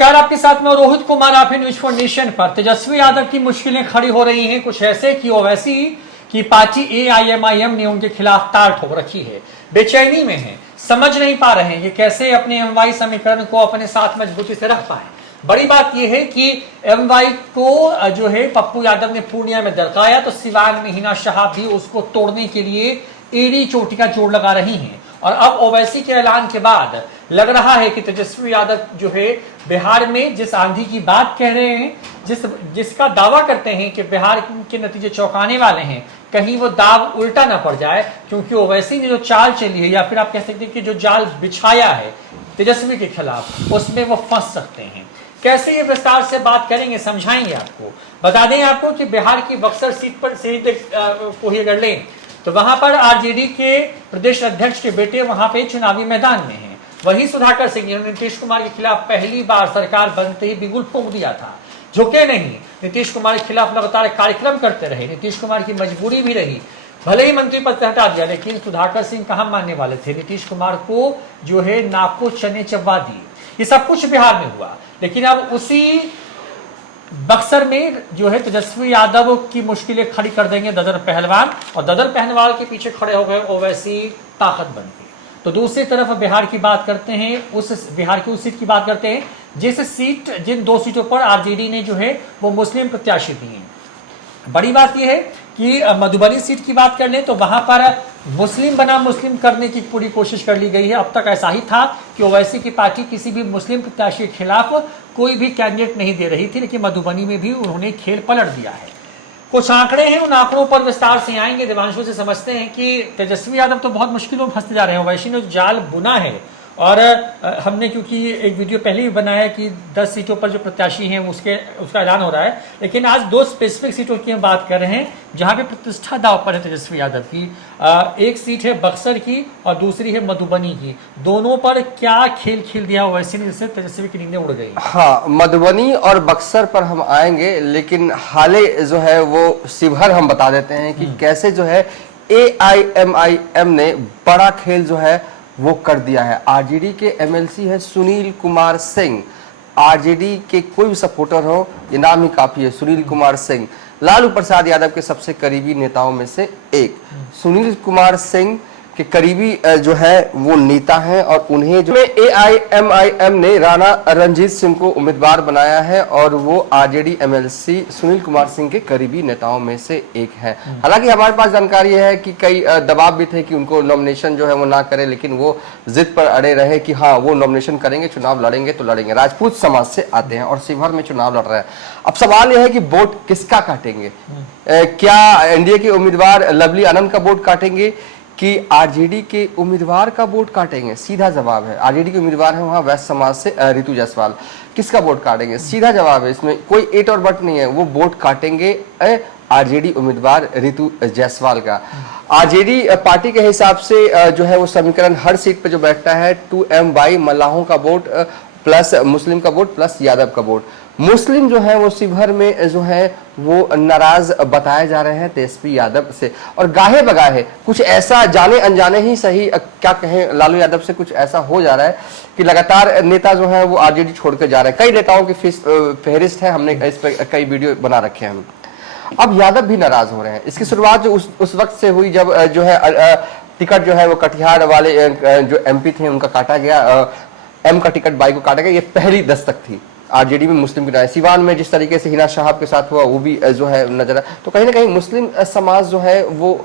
नमस्कार, आपके साथ में रोहित कुमार, आप न्यूज फॉर नेशन पर। तेजस्वी यादव की मुश्किलें खड़ी हो रही हैं, कुछ ऐसे कि ओवैसी की पार्टी AIMIM ने उनके खिलाफ तार ठोक रखी है। बेचैनी में है, समझ नहीं पा रहे हैं कि कैसे अपने MY समीकरण को अपने साथ मजबूती से रख पाए। बड़ी बात यह है कि MY को जो है पप्पू यादव ने पूर्णिया में दरकाया, तो सिवान में हिना शाह भी उसको तोड़ने के लिए एड़ी चोटी का जोड़ लगा रही हैं। और अब ओवैसी के ऐलान के बाद लग रहा है कि तेजस्वी यादव जो है बिहार में जिस आंधी की बात कह रहे हैं, जिसका दावा करते हैं कि बिहार के नतीजे चौंकाने वाले हैं, कहीं वो दाव उल्टा ना पड़ जाए, क्योंकि ओवैसी ने जो चाल चली है, या फिर आप कह सकते हैं कि जो जाल बिछाया है तेजस्वी के खिलाफ, उसमें वो फंस सकते हैं। कैसे ये विस्तार से बात करेंगे, समझाएंगे आपको। बता दें आपको कि बिहार की बक्सर सीट पर को ही अगर लें तो वहां पर RJD के प्रदेश अध्यक्ष के बेटे वहां पे चुनावी मैदान में हैं। वही सुधाकर सिंह जिन्होंने नीतीश कुमार के खिलाफ पहली बार सरकार बनते ही बिगुल फूंक दिया था, झुके नहीं, नीतीश कुमार के खिलाफ लगातार कार्यक्रम करते रहे। नीतीश कुमार की मजबूरी भी रही, भले ही मंत्री पद से हटा दिया, लेकिन सुधाकर सिंह कहां मानने वाले थे। नीतीश कुमार को जो है नाको चने चबा दिए। ये सब कुछ बिहार में हुआ, लेकिन अब उसी बक्सर में जो है तेजस्वी यादव की मुश्किलें खड़ी कर देंगे ददर पहलवान, और ददर पहलवान के पीछे खड़े हो गए ओवैसी ताकत बन के। तो दूसरी तरफ बिहार की बात करते हैं, उस बिहार की उस सीट की बात करते हैं जिन 2 सीटों पर RJD ने जो है वो मुस्लिम प्रत्याशी दिए हैं। बड़ी बात यह है कि मधुबनी सीट की बात कर लें तो वहां पर मुस्लिम बनाम मुस्लिम करने की पूरी कोशिश कर ली गई है। अब तक ऐसा ही था कि ओवैसी की पार्टी किसी भी मुस्लिम प्रत्याशी के खिलाफ कोई भी कैंडिडेट नहीं दे रही थी, लेकिन मधुबनी में भी उन्होंने खेल पलट दिया है। कुछ आंकड़े हैं, उन आंकड़ों पर विस्तार से आएंगे। देवांशु से समझते हैं कि तेजस्वी यादव तो बहुत मुश्किलों में फंसते जा रहे हैं। ओवैसी ने जाल बुना है, और हमने क्योंकि एक वीडियो पहले ही बनाया कि 10 सीटों पर जो प्रत्याशी हैं उसका ऐलान हो रहा है, लेकिन आज 2 स्पेसिफिक सीटों की हम बात कर रहे हैं जहां पे प्रतिष्ठा दांव पर है तेजस्वी यादव की। एक सीट है बक्सर की और दूसरी है मधुबनी की। दोनों पर क्या खेल खेल दिया ओवैसी ने, जिससे तेजस्वी की नींदें उड़ गई। हाँ, मधुबनी और बक्सर पर हम आएंगे, लेकिन हाले जो है वो शिवहर हम बता देते हैं कि कैसे जो है AIMIM ने बड़ा खेल जो है वो कर दिया है। RJD के MLC है सुनील कुमार सिंह। RJD के कोई भी सपोर्टर हो, ये नाम ही काफी है, सुनील कुमार सिंह लालू प्रसाद यादव के सबसे करीबी नेताओं में से एक। सुनील कुमार सिंह के करीबी जो है वो नेता हैं, और उन्हें जो AIMIM ने राणा रणजीत सिंह को उम्मीदवार बनाया है, और वो RJD MLC सुनील कुमार सिंह के करीबी नेताओं में से एक है। हालांकि हमारे पास जानकारी है कि कई दबाव भी थे कि उनको नॉमिनेशन जो है वो ना करे, लेकिन वो जिद पर अड़े रहे कि हाँ वो नॉमिनेशन करेंगे, चुनाव लड़ेंगे तो लड़ेंगे। राजपूत समाज से आते हैं और शिवहर में चुनाव लड़ रहे हैं। अब सवाल यह है कि वोट किसका काटेंगे? क्या NDA के उम्मीदवार लवली आनंद का वोट काटेंगे कि RJD के उम्मीदवार का वोट काटेंगे? सीधा जवाब है, RJD के उम्मीदवार है वहां वैश्य समाज से रितु जायसवाल। किसका वोट काटेंगे? सीधा जवाब है, इसमें कोई एट और बट नहीं है, वो वोट काटेंगे RJD उम्मीदवार रितु जायसवाल का। RJD पार्टी के हिसाब से जो है वो समीकरण हर सीट पे जो बैठता है 2MY मल्लाहों का वोट प्लस मुस्लिम का वोट प्लस यादव का वोट। मुस्लिम जो है वो शिवहर में जो है वो नाराज बताए जा रहे हैं तेजस्वी यादव से, और गाहे बगाहे कुछ ऐसा जाने अनजाने ही सही, क्या कहें, लालू यादव से कुछ ऐसा हो जा रहा है कि लगातार नेता जो है वो RJD छोड़ कर जा रहे हैं। कई नेताओं की फहरिस्त है, हमने इस पर कई वीडियो बना रखे हैं हम। अब यादव भी नाराज हो रहे हैं। इसकी शुरुआत जो उस वक्त से हुई जब जो है टिकट जो है वो कटिहार वाले जो MP थे उनका काटा गया, M का टिकट बाई को काटा गया। ये पहली दस्तक थी RJD में मुस्लिम की। सिवान में जिस तरीके से हिना शाह के साथ हुआ वो भी जो है नजर आया। तो कहीं ना कहीं मुस्लिम समाज जो है वो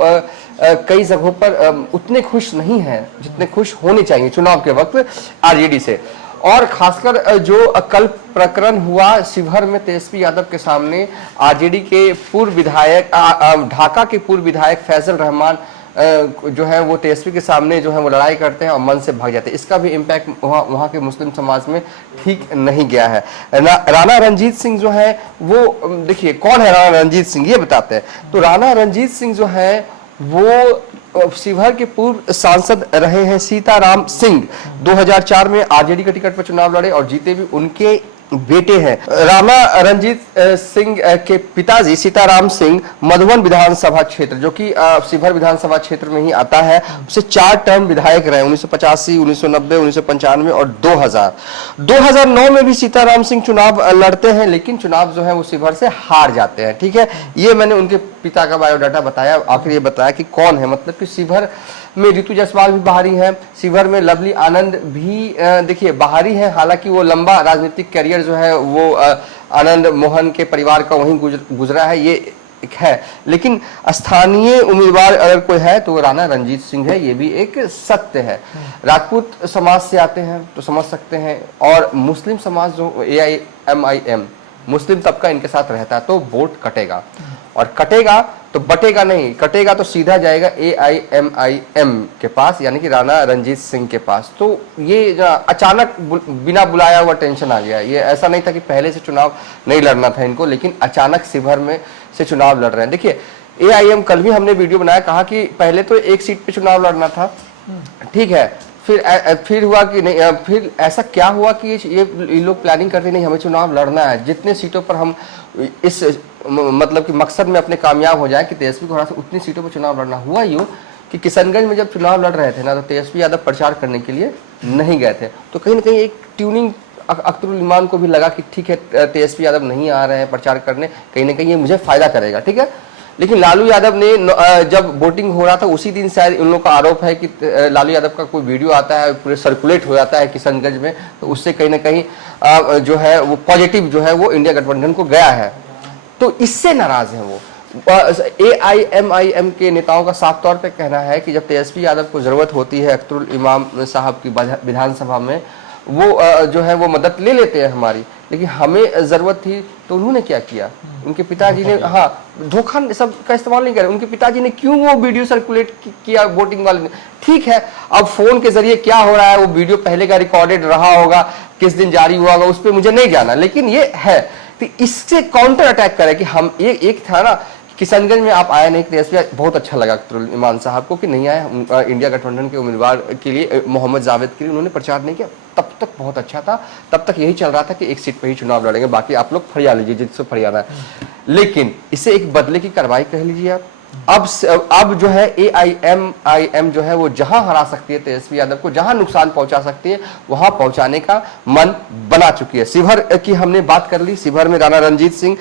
कई जगहों पर उतने खुश नहीं है जितने खुश होने चाहिए चुनाव के वक्त RJD से। और खासकर जो कल प्रकरण हुआ शिवहर में तेजस्वी यादव के सामने, RJD के पूर्व विधायक ढाका के पूर्व विधायक फैजल रहमान जो है वो तेजस्वी के सामने जो है वो लड़ाई करते हैं और मन से भाग जाते हैं। इसका भी इम्पैक्ट वहाँ के मुस्लिम समाज में ठीक नहीं गया है। राणा रणजीत सिंह जो है वो, देखिए कौन है राणा रणजीत सिंह, ये बताते हैं। तो राणा रणजीत सिंह जो है वो शिवहर के पूर्व सांसद रहे हैं। सीताराम सिंह 2004 में RJD के टिकट पर चुनाव लड़े और जीते भी। उनके बेटे हैं। राणा रणजीत सिंह के पिताजी सीताराम सिंह मधुबन विधानसभा क्षेत्र, जो कि शिवहर विधानसभा क्षेत्र में ही आता है, उसे 4 टर्म विधायक रहे, 1985, 1990, 1995 और 2000। 2009 में भी सीताराम सिंह चुनाव लड़ते हैं, लेकिन चुनाव जो है वो शिवहर से हार जाते हैं। ठीक है, ये मैंने उनके पिता का बायोडाटा बताया। आखिर ये बताया कि कौन है, मतलब कि शिवहर में रितु जायसवाल भी बाहरी है, शिवहर में लवली आनंद भी देखिए बाहरी है। हालांकि वो लंबा राजनीतिक करियर जो है वो आनंद मोहन के परिवार का वहीं गुजरा है, ये एक है। लेकिन स्थानीय उम्मीदवार अगर कोई है तो वो राणा रणजीत सिंह है, ये भी एक सत्य है। राजपूत समाज से आते हैं तो समझ सकते हैं, और मुस्लिम समाज जो AIMIM मुस्लिम तबका इनके साथ रहता है, तो वोट कटेगा, और कटेगा तो बटेगा नहीं, कटेगा तो सीधा जाएगा AIMIM के पास, यानी कि राणा रणजीत सिंह के पास। तो ये अचानक बिना बुलाया हुआ टेंशन आ गया। ये ऐसा नहीं था कि पहले से चुनाव नहीं लड़ना था इनको, लेकिन अचानक शिवहर में से चुनाव लड़ रहे हैं। देखिए AIM, कल भी हमने वीडियो बनाया, कहा कि पहले तो एक सीट पे चुनाव लड़ना था, ठीक है, फिर हुआ कि नहीं, फिर ऐसा क्या हुआ कि ये लोग प्लानिंग करते नहीं, हमें चुनाव लड़ना है, जितने सीटों पर हम इस मतलब कि मकसद में अपने कामयाब हो जाए कि तेजस्वी को हरा से उतनी सीटों पर चुनाव लड़ना। हुआ यूँ कि किशनगंज में जब चुनाव लड़ रहे थे ना, तो तेजस्वी यादव प्रचार करने के लिए नहीं गए थे, तो कहीं ना कहीं एक ट्यूनिंग अख्तरुल इमान को भी लगा कि ठीक है तेजस्वी यादव नहीं आ रहे हैं प्रचार करने, कहीं ना कहीं ये मुझे फायदा करेगा, ठीक है। लेकिन लालू यादव ने जब वोटिंग हो रहा था उसी दिन शायद उन लोगों का आरोप है कि लालू यादव का कोई वीडियो आता है, पूरे सर्कुलेट हो जाता है किशनगंज में, तो उससे कहीं ना कहीं जो है वो पॉजिटिव जो है वो इंडिया गठबंधन को गया है, तो इससे नाराज है वो। AIMIM के नेताओं का साफ तौर पे कहना है कि जब तेजस्वी यादव को जरूरत होती है अख्तरुल इमाम साहब की विधानसभा में, वो जो है वो मदद ले लेते हैं हमारी, लेकिन हमें जरूरत थी तो उन्होंने क्या किया, उनके पिताजी ने धोखा सब का इस्तेमाल नहीं किया। उनके पिताजी ने क्यों वो वीडियो सर्कुलेट किया वोटिंग वाले ने, ठीक है, अब फोन के जरिए क्या हो रहा है, वो वीडियो पहले का रिकॉर्डेड रहा होगा, किस दिन जारी हुआ होगा, उस पर मुझे नहीं जाना, लेकिन ये है तो इससे काउंटर अटैक करें कि हम एक था ना किशनगंज में आप आए नहीं, तेजस्वी बहुत अच्छा लगा अख्तरुल इमान साहब को कि नहीं आए इंडिया गठबंधन के उम्मीदवार के लिए, मोहम्मद जावेद के लिए उन्होंने प्रचार नहीं किया, तब तक बहुत अच्छा था, तब तक यही चल रहा था कि एक सीट पे ही चुनाव लड़ेंगे, बाकी आप लोग फरिया लीजिए जिससे फरियाना है। लेकिन इसे एक बदले की कार्रवाई कह लीजिए आप। अब जो है AIMIM जो है वो जहां हरा सकती है तेजस्वी यादव को, जहां नुकसान पहुंचा सकती है, वहां पहुंचाने का मन बना चुकी है। शिवहर की हमने बात कर ली, शिवहर में राणा रणजीत सिंह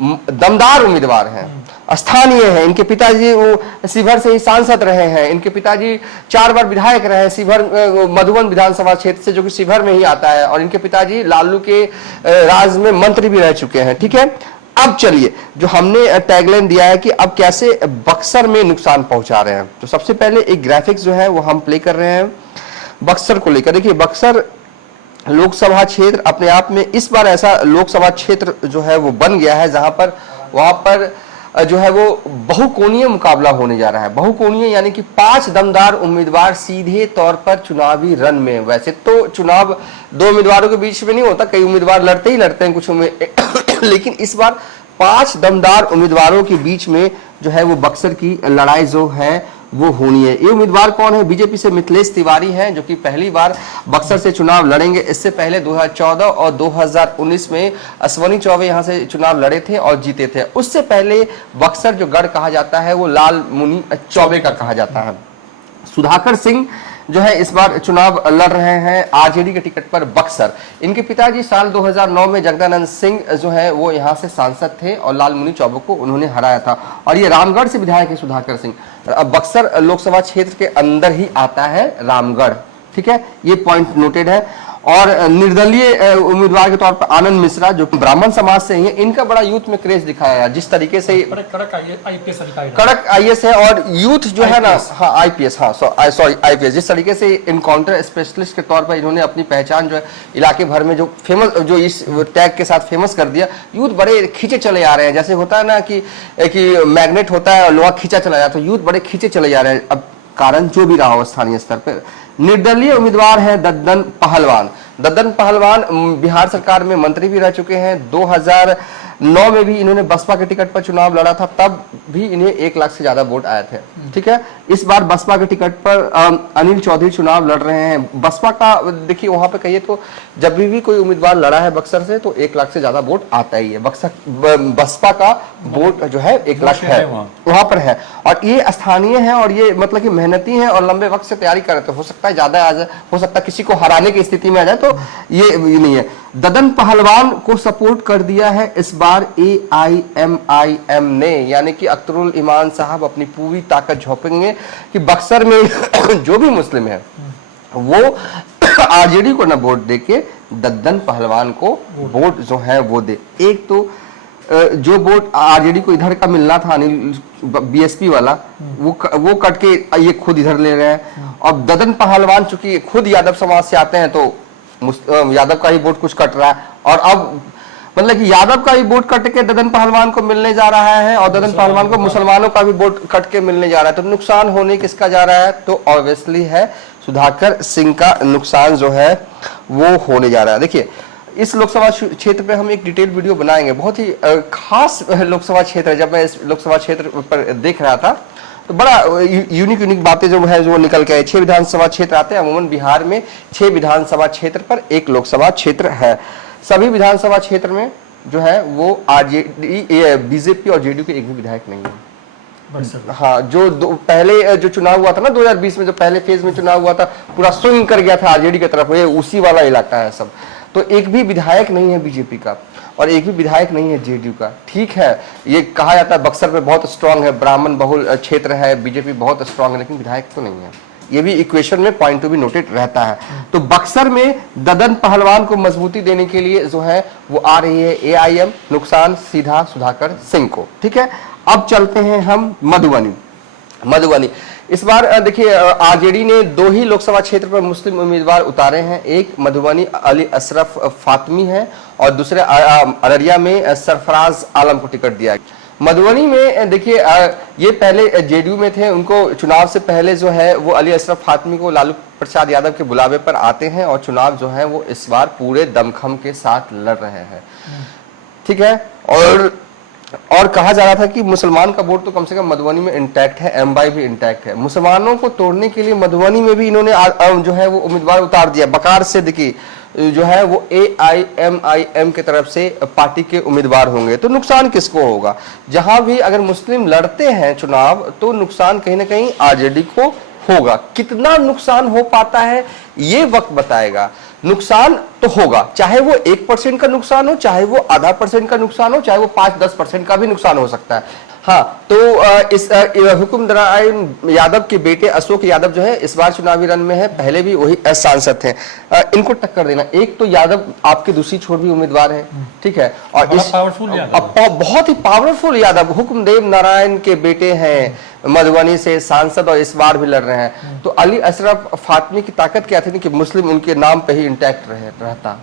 दमदार उम्मीदवार हैं, स्थानीय हैं, इनके पिताजी वो शिवहर से ही सांसद रहे हैं, इनके पिताजी 4 बार विधायक रहे शिवहर मधुबन विधानसभा क्षेत्र से, जो कि शिवहर में ही आता है, और इनके पिताजी लालू के राज में मंत्री भी रह चुके हैं, ठीक है। अब चलिए जो हमने टैगलाइन दिया है कि अब कैसे बक्सर में नुकसान पहुंचा रहे हैं, तो सबसे पहले एक ग्राफिक्स जो है वो हम प्ले कर रहे हैं बक्सर को लेकर। देखिए बक्सर लोकसभा क्षेत्र अपने आप में इस बार ऐसा लोकसभा क्षेत्र जो है वो बन गया है जहां पर वहां पर जो है वो बहुकोणीय मुकाबला होने जा रहा है। बहुकोणीय यानी कि 5 दमदार उम्मीदवार सीधे तौर पर चुनावी रन में। वैसे तो चुनाव 2 उम्मीदवारों के बीच में नहीं होता, कई उम्मीदवार लड़ते ही लड़ते हैं कुछ लेकिन इस बार 5 दमदार उम्मीदवारों के बीच में जो है वो बक्सर की लड़ाई जो है वो होनी है। ये उम्मीदवार कौन है? बीजेपी से मिथिलेश तिवारी हैं, जो कि पहली बार बक्सर से चुनाव लड़ेंगे। इससे पहले 2014 और 2019 में अश्वनी चौबे यहां से चुनाव लड़े थे और जीते थे। उससे पहले बक्सर जो गढ़ कहा जाता है वो लाल मुनि चौबे का कहा जाता है। सुधाकर सिंह जो है इस बार चुनाव लड़ रहे हैं आरजेडी के टिकट पर बक्सर। इनके पिताजी साल 2009 में जगदानंद सिंह जो है वो यहाँ से सांसद थे और लाल मुनि चौबे को उन्होंने हराया था, और ये रामगढ़ से विधायक है सुधाकर सिंह। अब बक्सर लोकसभा क्षेत्र के अंदर ही आता है रामगढ़, ठीक है, ये पॉइंट नोटेड है। और निर्दलीय उम्मीदवार के तौर पर आनंद मिश्रा जो ब्राह्मण समाज से ही है, इनका बड़ा यूथ में क्रेज दिखाया है। जिस तरीके से कड़क आईएएस है और यूथ जो है ना, हाँ आईपीएस, हाँ सॉरी आईपीएस, जिस तरीके से इनकाउंटर स्पेशलिस्ट के तौर पर इन्होंने अपनी पहचान जो है इलाके भर में जो फेमस, जो इस टैग के साथ फेमस कर दिया, यूथ बड़े खींचे चले आ रहे हैं। जैसे होता है ना कि मैग्नेट होता है और लोहा खींचा चला जाता है, यूथ बड़े खींचे चले जा रहे हैं। अब कारण जो भी रहा हो स्थानीय स्तर पर। निर्दलीय उम्मीदवार है दद्दन पहलवान। दद्दन पहलवान बिहार सरकार में मंत्री भी रह चुके हैं। 2000 2009 में भी इन्होंने बसपा के टिकट पर चुनाव लड़ा था, तब भी इन्हें 1 लाख से ज्यादा वोट आए थे। ठीक है, इस बार बसपा के टिकट पर अनिल चौधरी चुनाव लड़ रहे हैं। बसपा का देखिए वहां पे कहिए तो जब भी कोई उम्मीदवार लड़ा है बक्सर से तो 1 लाख से ज्यादा वोट आता ही है। बसपा का वोट जो है 1 लाख है वहां पर है, और ये स्थानीय है और ये मतलब कि मेहनती है और लंबे वक्त से तैयारी कर रहे थे। हो सकता है ज्यादा आ जाए, हो सकता है किसी को हराने की स्थिति में आ जाए, तो ये नहीं है। ददन पहलवान को सपोर्ट कर दिया है इस बार AIMIM ने, यानी कि अख्तरुल ईमान साहब अपनी पूरी ताकत झोंकेंगे कि बक्सर में जो भी मुस्लिम है वो आरजेडी को न वोट देके ददन पहलवान को वोट जो है वो दे। एक तो जो वोट आरजेडी को इधर का मिलना था अनिल BSP वाला, वो कट के ये खुद इधर ले रहे हैं। और ददन पहलवान चूंकि खुद यादव समाज से आते हैं तो यादव का ही वोट कुछ कट रहा है, और अब मतलब कि यादव का ही वोट कट के ददन पहलवान को मिलने जा रहा है और ददन पहलवान को मुसलमानों का भी वोट कट के मिलने जा रहा है। तो नुकसान होने किसका जा रहा है? तो ऑब्वियसली है सुधाकर सिंह का नुकसान जो है वो होने जा रहा है। देखिए इस लोकसभा क्षेत्र पे हम एक डिटेल वीडियो बनाएंगे, बहुत ही खास लोकसभा क्षेत्र है। जब मैं इस लोकसभा क्षेत्र पर देख रहा था तो बड़ा यूनिक बातें जो है जो निकल के आए। 6 विधानसभा क्षेत्र आते हैं, अमूमन बिहार में 6 विधानसभा क्षेत्र पर 1 लोकसभा क्षेत्र है। सभी विधानसभा क्षेत्र में जो है वो आरजेडी BJP और JDU के एक भी विधायक नहीं है। हाँ, जो पहले जो चुनाव हुआ था ना 2020 में, जो पहले फेज में चुनाव हुआ था, पूरा स्विंग कर गया था आरजेडी की तरफ, ये उसी वाला इलाका है सब। तो एक भी विधायक नहीं है BJP का और एक भी विधायक नहीं है JDU का। ठीक है, ये कहा जाता है बक्सर पे बहुत स्ट्रांग है, ब्राह्मण बहुल क्षेत्र है, BJP बहुत स्ट्रांग है, लेकिन विधायक तो नहीं है। ये भी इक्वेशन में पॉइंट टू बी नोटेड रहता है। तो बक्सर में ददन पहलवान को मजबूती देने के लिए जो है वो आ रही है AIM, नुकसान सीधा सुधाकर सिंह को। ठीक है, अब चलते हैं हम मधुबनी। इस बार देखिए आरजेडी ने 2 ही लोकसभा क्षेत्र पर मुस्लिम उम्मीदवार उतारे हैं। एक मधुबनी अली अशरफ फातमी है और दूसरे अररिया में सरफराज आलम को टिकट दिया। मधुबनी में देखिए ये पहले JDU में थे, उनको चुनाव से पहले जो है वो अली अशरफ फातमी को लालू प्रसाद यादव के बुलावे पर आते हैं और चुनाव जो है वो इस बार पूरे दमखम के साथ लड़ रहे हैं। ठीक है, और कहा जा रहा था कि मुसलमान का वोट तो कम से कम मधुबनी में इंटैक्ट है, MY भी इंटैक्ट है। मुसलमानों को तोड़ने के लिए मधुबनी में भी इन्होंने जो है वो उम्मीदवार उतार दिया। बकार सिद्दीकी जो है वो AIMIM की तरफ से पार्टी के उम्मीदवार होंगे। तो नुकसान किसको होगा? जहां भी अगर मुस्लिम लड़ते हैं चुनाव तो नुकसान कहीं ना कहीं आरजेडी को होगा। कितना नुकसान हो पाता है ये वक्त बताएगा। नुकसान तो होगा, चाहे वो 1% का नुकसान हो, चाहे वो आधा % का नुकसान हो, चाहे वो 5-10% का भी नुकसान हो सकता है। हाँ, तो इस हुकुमदुराइन यादव के बेटे अशोक यादव जो है इस बार चुनावी रन में है, पहले भी वही सांसद थे। इनको टक्कर देना, एक तो यादव आपके दूसरी छोर भी उम्मीदवार है। ठीक है, और बहुत ही पावरफुल यादव हुकुमदेव नारायण के बेटे हैं, मधुबनी से सांसद और इस बार भी लड़ रहे हैं। तो अली अशरफ फातमी की ताकत क्या थी कि मुस्लिम उनके नाम पे ही इंटैक्ट रहता,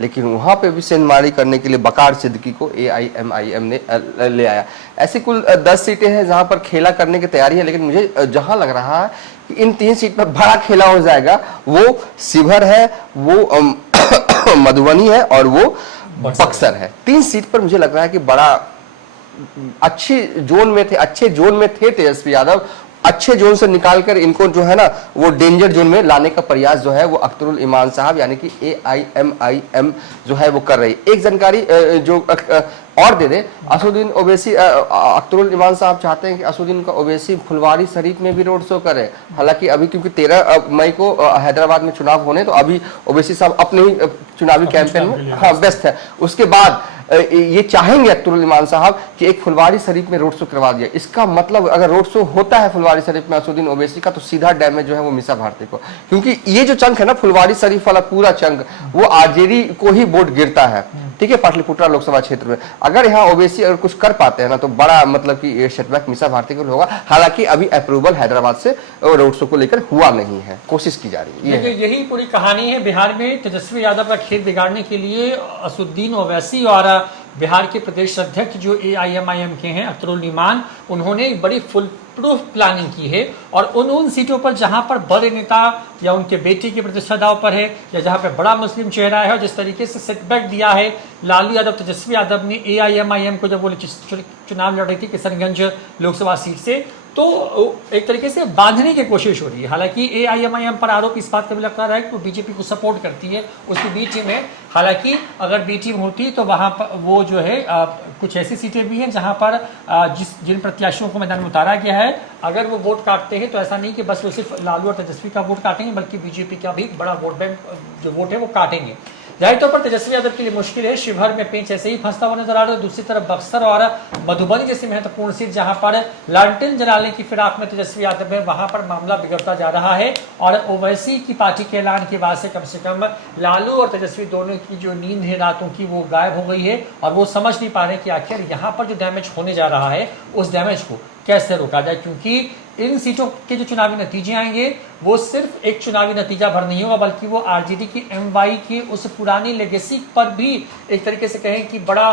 लेकिन वहां पे भी सेंधमारी करने के लिए बकार सिद्दीकी को AIMIM ने ले आया। ऐसी कुल 10 सीटें हैं जहां पर खेला करने की तैयारी है, लेकिन मुझे जहां लग रहा है कि इन 3 सीट पर बड़ा खेला हो जाएगा, वो शिवहर है, वो मधुबनी है और वो बक्सर है। 3 सीट पर मुझे लग रहा है कि बड़ा अच्छे जोन में थे तेजस्वी यादव। अच्छे जोन से निकालकर इनको जो है ना वो डेंजर जोन में लाने का प्रयास जो है वो अख्तरुल ईमान साहब यानी कि AIMIM जो है वो कर रही। एक जानकारी जो और दे दे, असुद्दीन ओवैसी, अख्तरुल ईमान साहब चाहते हैं कि असुद्दीन का ओवैसी फुलवारी शरीफ में भी रोड शो करे। हालांकि अभी क्योंकि 13 मई को हैदराबाद में चुनाव होने, तो अभी ओवैसी साहब अपने ही चुनावी कैंपेन में व्यस्त है। उसके बाद ये चाहेंगे अख्तरुल ईमान साहब कि एक फुलवारी शरीफ में रोड शो करवा दिया। इसका मतलब अगर रोड शो होता है फुलवारी शरीफ में असुद्दीन ओवैसी का, तो सीधा डैमेज जो है वो मीसा भारती को, क्योंकि ये जो चंक है ना फुलवारी शरीफ वाला पूरा चंक, वो आरजेडी को ही वोट गिरता है। ठीक है, पाटलिपुत्रा लोकसभा क्षेत्र में अगर यहाँ ओवैसी अगर कुछ कर पाते हैं ना तो बड़ा मतलब कि ये सेटबैक मीसा भारती को होगा। हालांकि अभी अप्रूवल हैदराबाद से रोड शो को लेकर हुआ नहीं है, कोशिश की जा रही है। यही पूरी कहानी है। बिहार में तेजस्वी यादव का खेल बिगाड़ने के लिए असुद्दीन ओवैसी और बिहार के प्रदेश अध्यक्ष जो AIMIM के हैं अख्तरुल ईमान, उन्होंने एक बड़ी फुल प्रूफ प्लानिंग की है और उन सीटों पर जहां पर बड़े नेता या उनके बेटे की प्रतिष्ठा दांव पर है या जहां पर बड़ा मुस्लिम चेहरा है और जिस तरीके से सेटबैक दिया है लालू यादव तेजस्वी यादव ने AIMIM को जब वो चुनाव लड़ रही थी किशनगंज लोकसभा सीट से, तो एक तरीके से बांधने की कोशिश हो रही है। हालांकि AIMIM पर आरोप इस बात का भी लगता रहा है कि वो बीजेपी को सपोर्ट करती है, उसकी बी टीम है। हालांकि अगर बी टीम होती तो वहां पर वो जो है कुछ ऐसी सीटें भी हैं जहां पर जिन प्रत्याशियों को मैदान में उतारा गया है, अगर वो वोट काटते हैं तो ऐसा नहीं कि बस वो सिर्फ लालू और तेजस्वी का वोट काटेंगे, बल्कि बीजेपी का भी बड़ा वोट बैंक जो वोट है वो काटेंगे। जाहिर तौर पर तेजस्वी यादव के लिए मुश्किल है, शिवहर में पेंच ऐसे ही फंसता हुआ नजर आ रहा है। दूसरी तरफ बक्सर और मधुबनी जैसी महत्वपूर्ण सीट जहां पर लालटेन जलाने की फिराक में तेजस्वी यादव है, वहां पर मामला बिगड़ता जा रहा है। और ओवैसी की पार्टी के ऐलान के बाद से कम लालू और तेजस्वी दोनों की जो नींद है रातों की वो गायब हो गई है और वो समझ नहीं पा रहे कि आखिर यहाँ पर जो डैमेज होने जा रहा है उस डैमेज को कैसे रोका जाए, क्योंकि इन सीटों के जो चुनावी नतीजे आएंगे वो सिर्फ एक चुनावी नतीजा भर नहीं होगा, बल्कि वो आरजेडी की MY की उस पुरानी लेगेसी पर भी एक तरीके से कहें कि बड़ा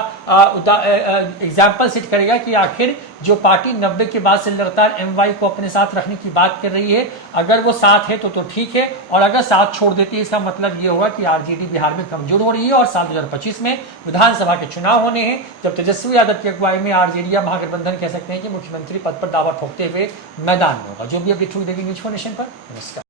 एग्जाम्पल सेट करेगा कि आखिर जो पार्टी 90 के बाद से लगातार MY को अपने साथ रखने की बात कर रही है, अगर वो साथ है तो ठीक है, और अगर साथ छोड़ देती है इसका मतलब ये होगा कि आरजेडी बिहार में कमजोर हो रही है। और साल 2025 में विधानसभा के चुनाव होने हैं, जब तेजस्वी यादव की अगुवाई में आरजेडी या महागठबंधन कह सकते हैं कि मुख्यमंत्री पद पर दावा ठोकते हुए मैदान में होगा। जो भी अपडेट हुई देगी न्यूज़4नेशन पर। नमस्कार।